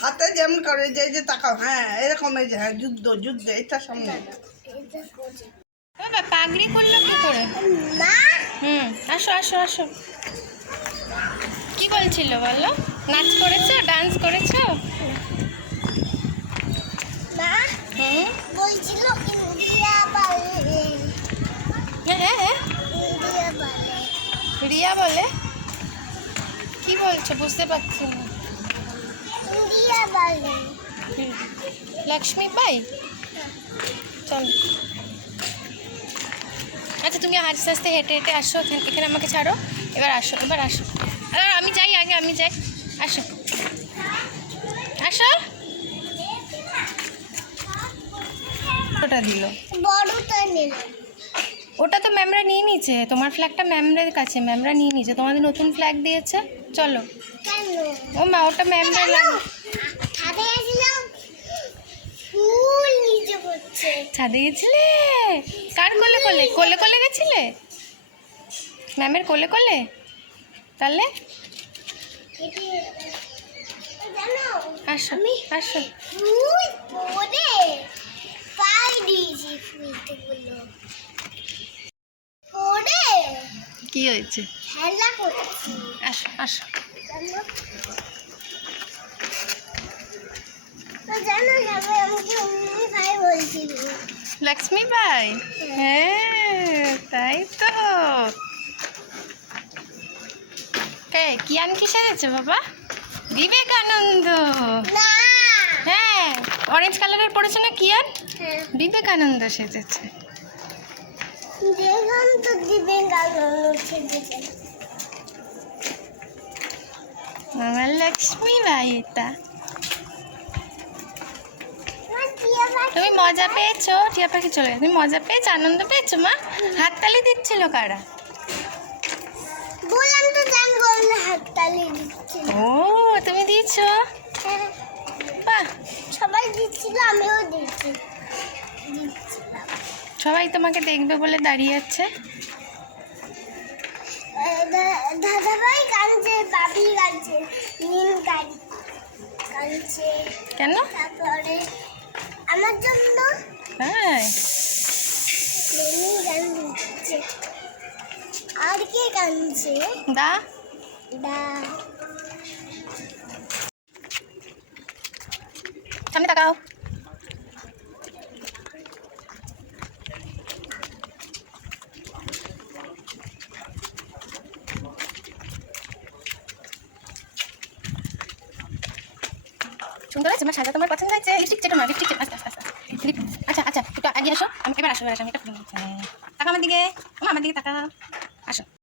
হাতে যেমন করে যে তাকাও, হ্যাঁ এরকম, এই যে হ্যাঁ যুদ্ধ যুদ্ধ, এটা সামনে। বাবা পাগড়ি করলো কি করে? আসো আসো আসো। কি বলছিল বলো? নাচ করেছো, ডান্স করেছো? বলছিল ইন্ডিয়া বলে। হ্যাঁ ইন্ডিয়া বলে। রিয়া বলে? কি বলছো বুঝতে পারছি না। ইন্ডিয়া বলে। লক্ষ্মী বাই, চলো। আচ্ছা তুমি আস্তে আস্তে হেঁটে হেঁটে আসো, এখানে আমাকে ছাড়ো। এবার আসো, এবার আসো। আমি যাই আগে, আমি যাই। আসো আসো। ওটা দিল, বড়টা নিল। ওটা তো ম্যামরা নিয়ে নিয়েছে। তোমার ফ্ল্যাগটা ম্যামদের কাছে, ম্যামরা নিয়ে নিয়েছে। তোমাদের নতুন ফ্ল্যাগ দিয়েছে, চলো। কেন? ও মা, ওটা ম্যামরা লাগে। ছাদে গেছিলাম, ফুল নিচে পড়ছে। ছাদে গেছিলে? কার কোলে কোলে? কোলে কোলে গেছিলে? ম্যামের কোলে কোলে? তাহলে জানো আসো আসো। ফুল পড়ে পাই দিয়েছি, ফুলগুলো পড়ে কি হয়েছে? খেলা করছি। আসো আসো। জানো জানো সবাই আমাকে অমনি ভাই বলছিল। লক্ষ্মী বাই? হ্যাঁ তাই তো। কিয়ান কি সেজেছে বাবা? বিবেকানন্দ। না। হ্যাঁ, অরেঞ্জ কালারের পড়েছে না কিয়ান? হ্যাঁ, বিবেকানন্দ সেজেছে। যেখান তো দিবেন গালো ছেড়েছে। আমার লক্ষ্মী বাই এটা। তুমি মজা পেয়েছো? টিয়া পাখি চলে গেছে। তুমি মজা পেয়েছো, আনন্দ পেয়েছো মা? হাততালি দিচ্ছিল কারা? বললাম তো জান বললে হাততালি দিচ্ছিল। ও তুমি দিয়েছো? বাহ, সবাই দিচ্ছিল, আমিও দিচ্ছি। সবাই তোমাকে দেখবে বলে দাঁড়িয়ে আছে। দাদাভাই কাঁদছে, বাবি কাঁদছে, নীল কাঁদছে। কেন? তারপরে আমার জন্য হ্যাঁ, মিনি গান দিচ্ছে। আর কে কাঁদছে? দা দা সামনে তাকাও। সুন্দর আছে, আমার সাজা তোমার পছন্দ হয়েছে? লিপস্টিক চেটো না, লিপস্টিক আস্তে আস্তে আস্তে। আচ্ছা আচ্ছা, একটু আগে আসো। আমি এবার আসো, এবার আসো। আমি এটা টাকা আমার দিকে, আমার দিকে টাকা। আসো।